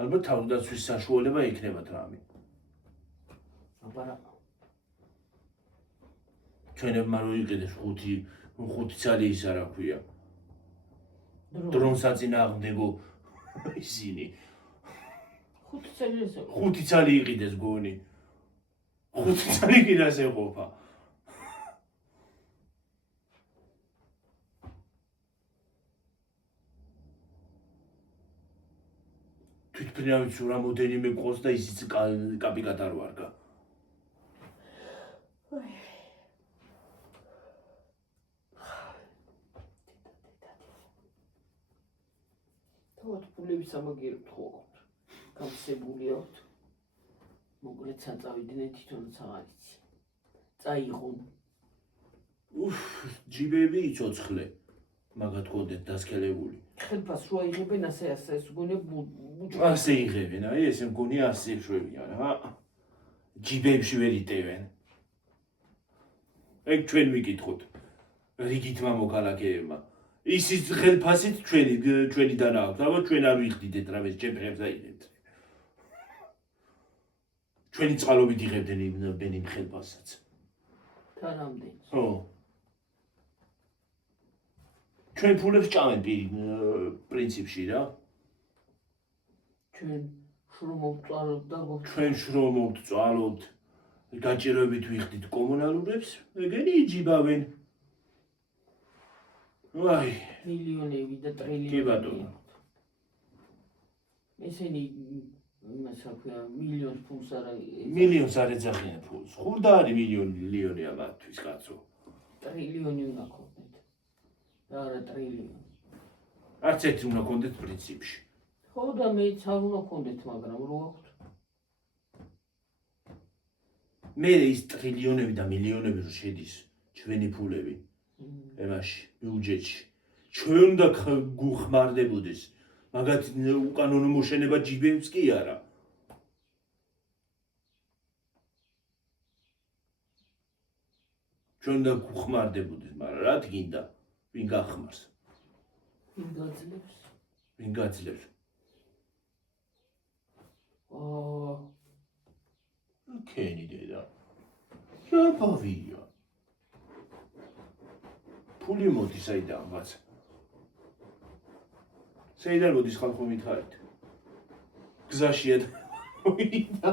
ალბათ თავდაცვის საშუალება იქნებათ რამე. აბარა ჩვენებმა რო იყიდეს 5 წელი ისა რა ქვია. დრონს აწინააღმდეგო ისინი 5 წელი ესე. 5 წელი იყიდეს გონი. 5 წელი კი რაზე ყოფა. თვითფრინავით სულ რამოდენიმე ყოს და ისიც კაპიკად არ ვარგა. თავად ფულები სამაგიეროდ ხო აქვთ. გამსებული აქვთ. მოკლედ საწავიდნენ თვითონაც აღარ იცი. წაიღონ. ჯიბები იცოცხლე. მაგათ გქონდეთ დასქელებული. ხელფას რო აიღებენ ასე ეს მგონია ბუჭკი. ასე იღებენ, აი ესე მგონია ასე შვებიან, რა. ჯიბებში ვერ იტევენ. ეგ ჩვენ ვიკითხოთ. რიგითმა მოქალაქეებმა. ისიც ხელფასით ჩვენიდან აქვს, აბა ჩვენ არ ვიხდიდეთ რა ეს ჯებებს აიღებთ. ჩვენი წყალობით იღებდნენ იმ ხელფასაც. თანამდენ. ხო. ჩვენ ფულებს ჭამენ პრინციპში რა. ჩვენ შრომოვწვალოთ და ჩვენ შრომობთ, წვალობთ, გაჭირვებით ვიხდით კომუნალურებს, ეგენი იჯიბავენ. აი, მილიონები და კი ტრილიონები. ბატონო. ესენი იმას აქვია მილიონს ფულს არა მილიონს არ ეძახიან ფულს. ხურდა არის მილიონია მათთვის კაცო. ტრილიონი უნდა ქონდეთ. და არა ტრილიონი. არც ერთი უნდა გქონდეთ პრინციპში. ხო და მეც არ უნდა ქონდეთ, მაგრამ რო აქვთ. მე ის ტრილიონები და მილიონები რო შედის ჩვენი ფულები ემაში, ბიუჯეტში. ჩვენ უნდა გუხმარდებოდეს. მაგათ უკანონო მოშენება ჯიბებს კი არა. ჩვენ უნდა გუხმარდებოდეს, მაგრამ რა გინდა? ვინ გახმარს? ვინ გაძლევს? ვინ გაძლევს? ქენი დედა. ჩაბავია. ფული მოდის საიდან ბაცა? საიდან მოდის ხალხო მითხარით? გზაშია და ვიდა.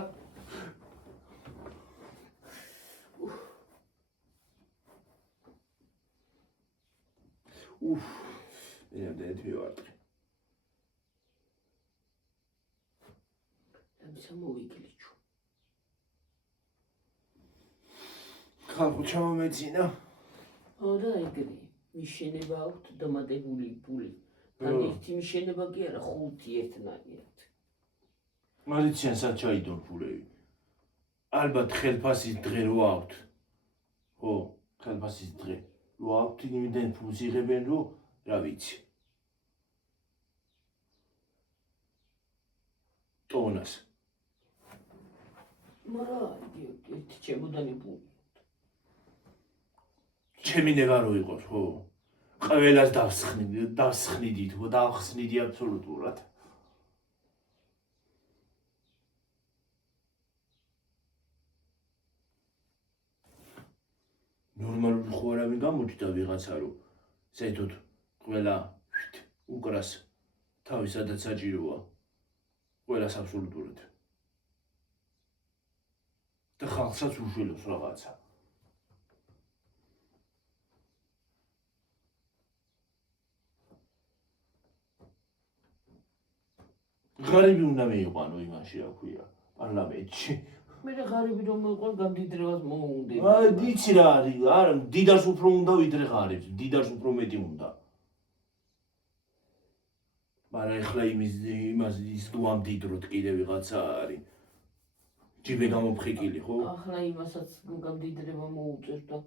მე ვიყავი. ამისა მოვიგლიჩო. ხალხო ჩამომეცინა. და ეგრე. მიშენება აქვთ დამატებული ფული. და ერთი მიშენება კი არა, 5 ერთნაირად. მარიციან სად ჩაიდონ ფულები. ალბათ ხელფასის დღე რო აქვთ. ხო, ხელფასის დღე. რო აქვთ იმიდან ფულს იღებენ რო რა ვიცი. ტონას. მაგრამ ერთი ჩემოდანი ფული. ჩემი ნება რო იყოს, ხო? ყველას დავსხნიდით, ხო, დავხსნიდი აბსოლუტურად. ნორმალური ხო არავინ გამოჩნდა ვიღაცა რო საერთოდ ყველა უკრას თავის სადაც საჭიროა. ყველას აბსოლუტურად. და ხალხსაც უშველოს რაღაცა. ღარიბი უნდა მეიყვანო იმაში რა ქვია, პარლამენტში. მე ღარიბი რომ მოიყვან გამდიდრებას მოუნდება. აი, იცი რა არის, არა, დიდარს უფრო უნდა ვიდრე ღარიბს, დიდარს უფრო მეტი უნდა. მაგრამ ეხლა იმას ის გვამდიდროთ კიდე ვიღაცა არის. ჯიბე გამოფხიკილი, ხო? ახლა იმასაც გამდიდრება მოუწევს და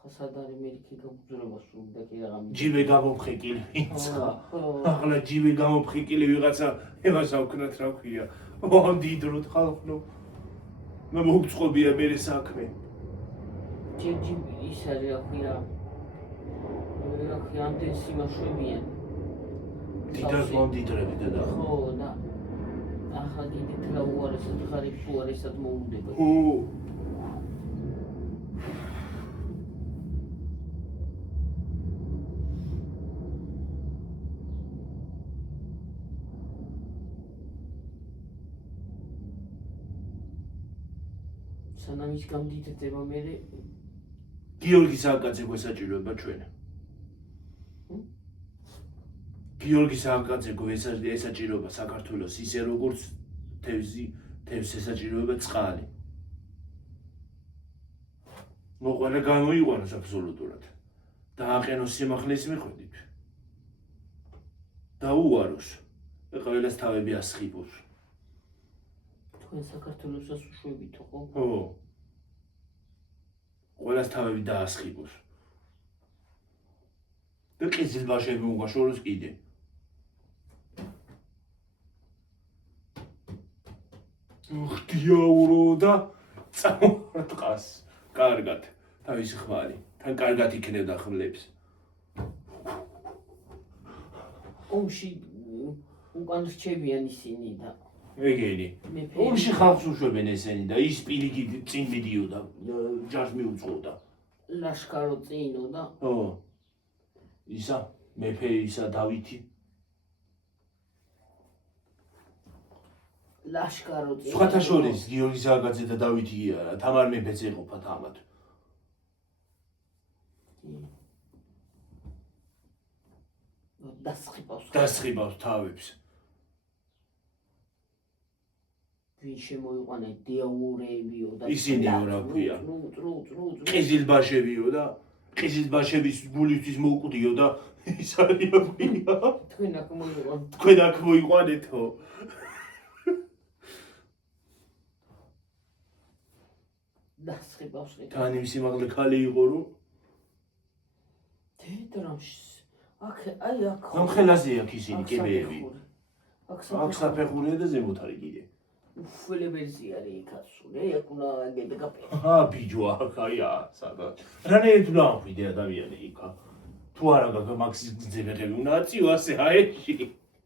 ხასად არის მერიქე გაგუძრება სულ და კი რაღა. ჯიბე გამოფხიკილი ვინცა. ხო. ახლა ჯიბე გამოფხიკილი ვიღაცა ემას ავქნათ რა ქვია. ვამდიდროთ ხალხო. მე მოგწყობია მე საქმე. ჯიჯი ის არის რა ქვია. რა ქვია ამდენ სიმაშვებიან. დიდარს ვამდიდრები და ხო და ახლა დიდით რა უარესად ღარიბს უარესად მოუნდება. ხო. სანამ ის გამდიდრდება მე გიორგი სააკაძე გვესაჭიროება ჩვენ. გიორგი სააკაძე ესაჭიროება საქართველოს ისე როგორც თევზს ესაჭიროება წყალი. მოყვა გამოიყვანოს აბსოლუტურად. დააყენოს სიმაღლის მიხედვით. დაუაროს. ყველას თავები ასხიბოს. თქვენ საქართველოსაც უშვებითო ხო? ხო. ყველას თავები დაასხიბოს. და ყიზილბაშები მოგაშოროს კიდე. ხდიაურო და წამოარტყას. კარგად, თავის ხმალი. თან კარგად იქნევდა ხმლებს. ომში უკან რჩებიან ისინი და ეგენი. ომში ხალხს უშვებენ ესენი და ის პირიქით წინ მიდიოდა, ჯარს მიუძღოდა. ლაშქარო წინო და ხო. ისა მეფე ისა დავითი. ლაშქარო წინო. სხვათა შორის გიორგი სააკაძე და დავითი არა, თამარ მეფეც ეყოფათ ამათ. დასხიბავს თავებს. ვინ შემოიყვანე დიაურებიო და ისინიო რა ქვია. წრუ. ყიზილბაშებიო და ყიზილბაშების გულისთვის მოუკვდიო და ის არის აქვია. თქვენ აქ მოიყვანე. თქვენ აქ მოიყვანეთო. დასხიბავს ნეტ. თან იმის იმაღლე ხალი იყო რომ თეატრში აქ აი აქ მომხელაზე აქ ისინი კებეები. აქ აქ საფეხურია და ზემოთ არის კიდე. უφველებელზი არის იქაც სულ აქ უნდა გედგაფე. ბიჯო აქ აია სადაც. რანაირად უნდა აღვიდე ადამიანი იქა. თუ არა გაგა მაქსის ძებეხები უნდა აწიო ასე აეში.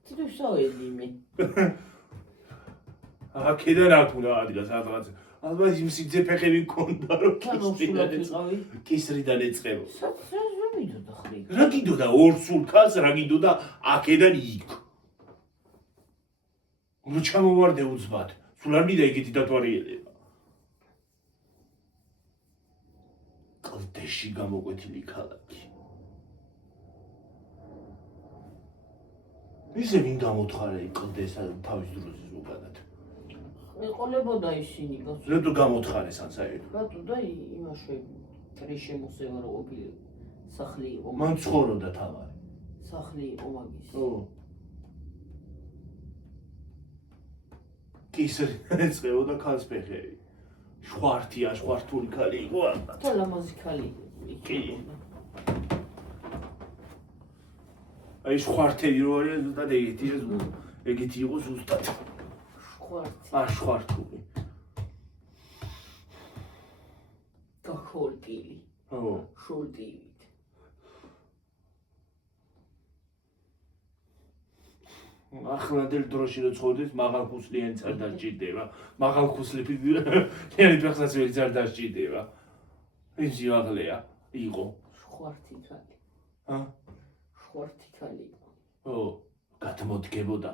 ცდილობსაველი მე. აქედან აქ უნდა ადგა სადღაც. ალბათ იმ ძებეხები მქონდა რომ კისრიდან ეწყებო. რა ხრი? რა გიდოდა ორ სულქას, რა გიდოდა აქედან იქ. რო ჩამოვარდე უცბად. სულ არ მინდა ეგეთი დათვალიერება. კლდეში გამოკვეთილი ქალაქი. ისე ვინ გამოთხარე კლდეს თავის დროზე ზოგადად. ეყოლებოდა ისინი გასულ. რატო გამოთხარეს ან საერთოდ? რატო და იმაში ტრიშემოსევა რო ყოფილი სახლი იყო. მან ცხოვრობდა თამარი. სახლი იყო მაგის. ო. კისრიდან ეწყებოდა ქალს ფეხები. შვართული ქალი იყო ალბათ. და ლამაზი ქალი კი. აი შვართები რო არის ზუსტად ეგეთია ზუსტად. ეგეთი იყო ზუსტად. შვართული. გახოლტილი. ო. შოლტივით. ახლანდელ დროში რო ცხოვრდეს მაღალხუსლიანი წარ დასჭირდება. მაღალხუსლი ფიგურიანი ფეხსაც ველი წარ დასჭირდება. ის იაღლეა იყო. შვართი ქალი. ჰა? შვართი ქალი. ო, გადმოდგებოდა.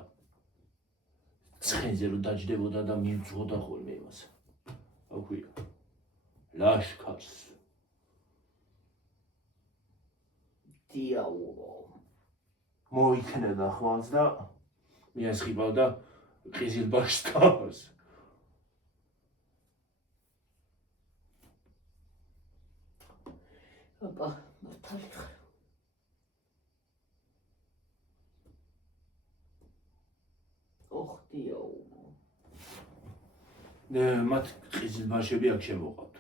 ცხენზე რო დაჯდებოდა და მიუძღოდა ხოლმე იმას. აქვია. ლაშქარს. დიაურო. მოიქნებდა ხვალს და მიასხიბავდა ყიზილბაშთავს. აბა, მართალი ხარ. ოხდიაურო. მათ ყიზილბაშები აქ შემოყავთ.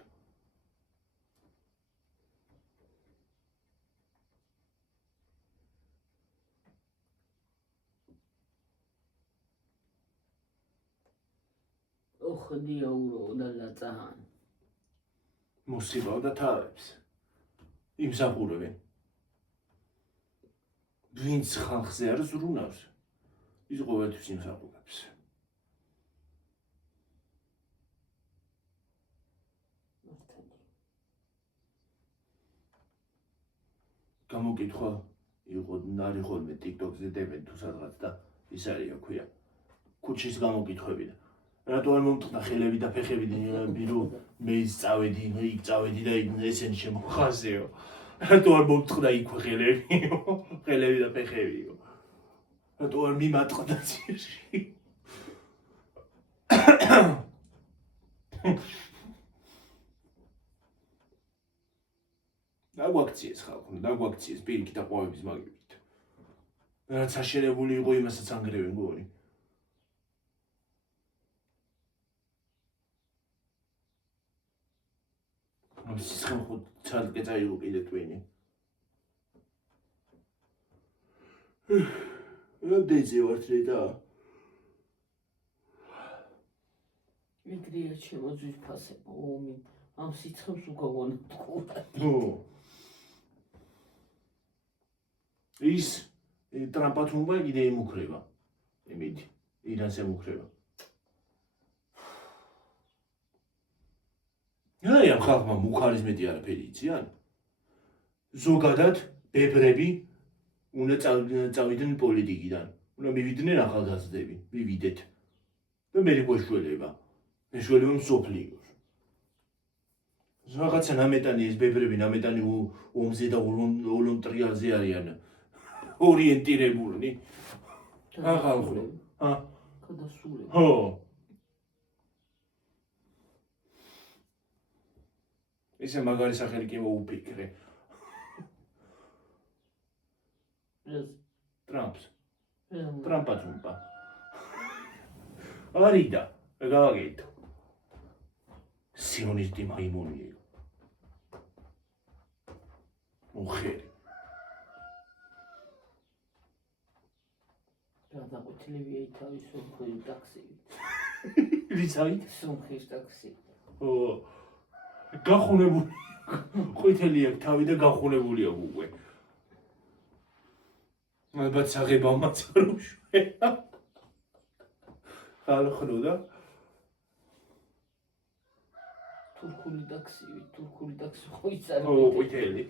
ოხდიაურო და ლაწან. მოსხიბავდა თავებს. იმსახურებენ. ვინც ხალხზე არ ზრუნავს, ის ყოველთვის იმსახურებს. გამოკითხვა იყო ნარი ხოლმე TikTok-ზე დებენ თუ სადღაც და ის არის აქვია. ქუჩის გამოკითხვები და რატო არ მომწყდა ხელები და ფეხები და ბირო მე ის წავედი, იქ წავედი და ესენი შემოხაზეო. რატო არ მომწყდა იქ ხელები და ფეხებიო. რატო არ მიმატყდა ციხში. დაგვაქციეს ხალხო, დაგვაქციეს პირიქით აყვავების მაგივრით. რაც აშენებული იყო იმასაც ანგრევენ გორი. ამ სიცხემ ხო ცალკე წაიღო კიდე ტვინი. რამდენზე ვართ რედა? მიგრია ჩემო ძვირფასებო ომი ამ სიცხემს უგავანათქურა. ის ტრამპად უნდა კიდე იმუქრება. იმით ირანს ემუქრება. აი ამ ხალხმა მუხარიზმეტი არაფერი იციან? ზოგადად ბებრები უნდა წავიდნენ პოლიტიკიდან. უნდა მივიდნენ ახალგაზრდები, მივიდეთ. და მე გვეშველება. მეშველება მსოფლიოს. რაღაცა ნამეტანი ეს ბებრები ნამეტანი ომზე და ოლონტრიალზე არიან ორიენტირებულნი. ახალხო. გადასულები. ხო. ისე მაგარი სახელი კი მოუფიქრე. ტრამპს. ტრამპად უმპა. არიდა, გავაგეთო. სიონისტი მაიმუნია. უხერი. გადაყვეთილებია თავის სომხური ტაქსივით. რიცავით? სომხის ტაქსი. ო გახუნებული. ყვითელი აქვს თავი და გახუნებული აქვს უკვე. ალბათ საღებავმაც არ უშვება. ხალხო და თურქული ტაქსი ხო იცარ. ო ყვითელი.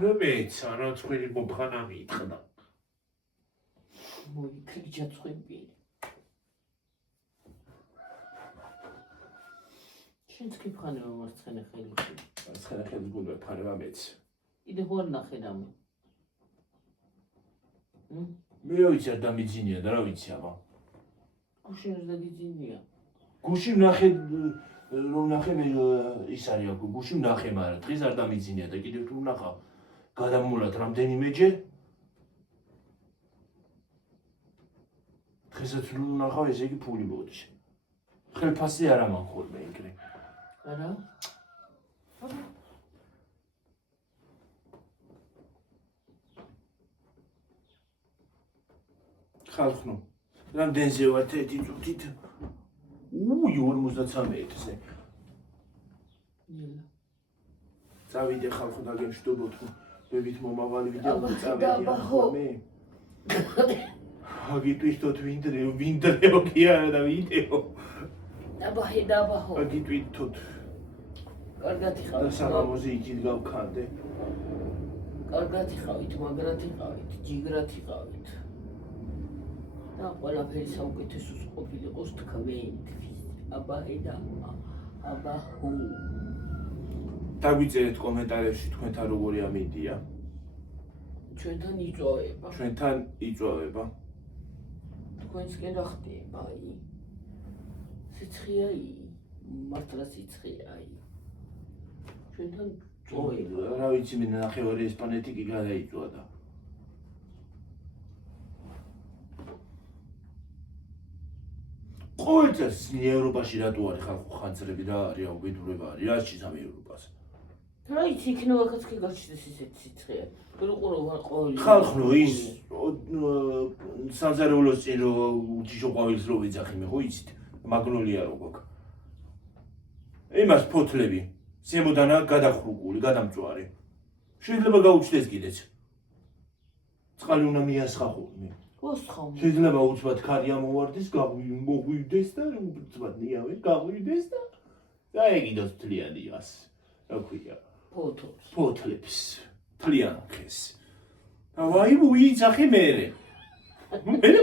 და მეცა რა წვილი მომხანა მითხრა. მოიქრიჭა წვები. შენც კი ფხანება მარცხენა ხელში. მარცხენა ხელის გულვე ფხანება მეც. კიდე ხო არ ნახე რამე. მე რა ვიცი და მიძინია და რა ვიცი აბა. გუშინს და გიძინია. გუში ნახე რომ ნახე მე ის არის აქ გუში ნახე მაგრამ დღეს არ დამიძინია და კიდევ თუ ნახავ გადამულათ რამდენიმეჯერ დღესაც თუ ნახავ ესე იგი ფული მოდის ხელფასი არ ამან ხოლმე ეგრე არა ხალხნო რამდენზე ვართ ერთი წუთით 53-ზე ნელა წავიდე ხალხო დაგემშვიდობოთ ბებით მომავალი ვიდეო აბა, წავიდე აბა, მე აგიტვით ვინდრეო კი არა და ვიდეო დაბაჰო აგიტვით კარგად და იყავით სამამოზე იქით გავქანდე კარგად იყავით მაგრად იყავით ჯიგრად იყავით და ყველაფერი საუკეთესოს ყოფილიყოს თქვენთვის აბაჰო დაგვიწერეთ კომენტარებში თქვენთან როგორი ამინდია ჩვენთან იწვევება თქვენსკენ რა ხდება აი სიცხეა მართლა სიცხეა ჩვენთან წვევება რა ვიცი მე ნახევარი ესპანეთი კი გადაიწვა და ყოველ წელს ევროპაში რატო არის ხალხო ხანძრები რა არის უბედურება არის რა შეიძლება ევროპას რა იცი იქნება ხაც კი გაჩნდეს ისეთი სიცხეა რო ყოველი ხალხო ის სამზარეულოს წინ რო ჯიშო ყვავილს რო ვიძახი მე ხო იცით მაგნოლია რო გვაქვს იმას ფოთლები ზემოდანა გადახრუკული გადამწვარი შეიძლება გაუჩნდეს კიდეც წყალი უნდა მიასხა ხოლმე ვასხავ შეიძლება უცბად ქარი ამოვარდეს მოგვივდეს და უცბად ნიავე გაგვივდეს და ეგიდოს თლიანი ას რა ქვია ფოთლებს თლიან ხეს ვაი უიძახი მერე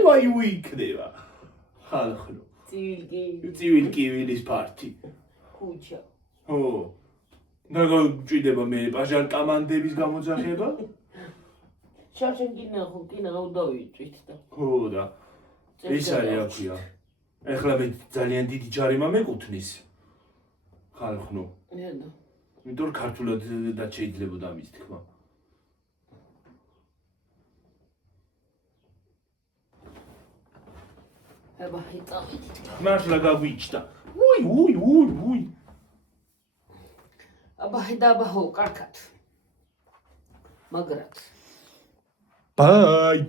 ვაი უიქნება ხალხო ცივილკივილის პარტი ხუჩა ხო და გვჭირდება მე პაჟარ კამანდების გამოძახება შარშენ კინა დავიწვით და ხო და ეს არის აქვია ეხლა მე ძალიან დიდი ჯარი მეკუთვნის ხალხო ნელა იმიტომ რომ ქართულად და შეიძლებოდა ამის თქმა აბა ჰიტავით მართლა გაგვიჩნდა უი აბა ხედაბაჰო კარგად მაგრად ბაი.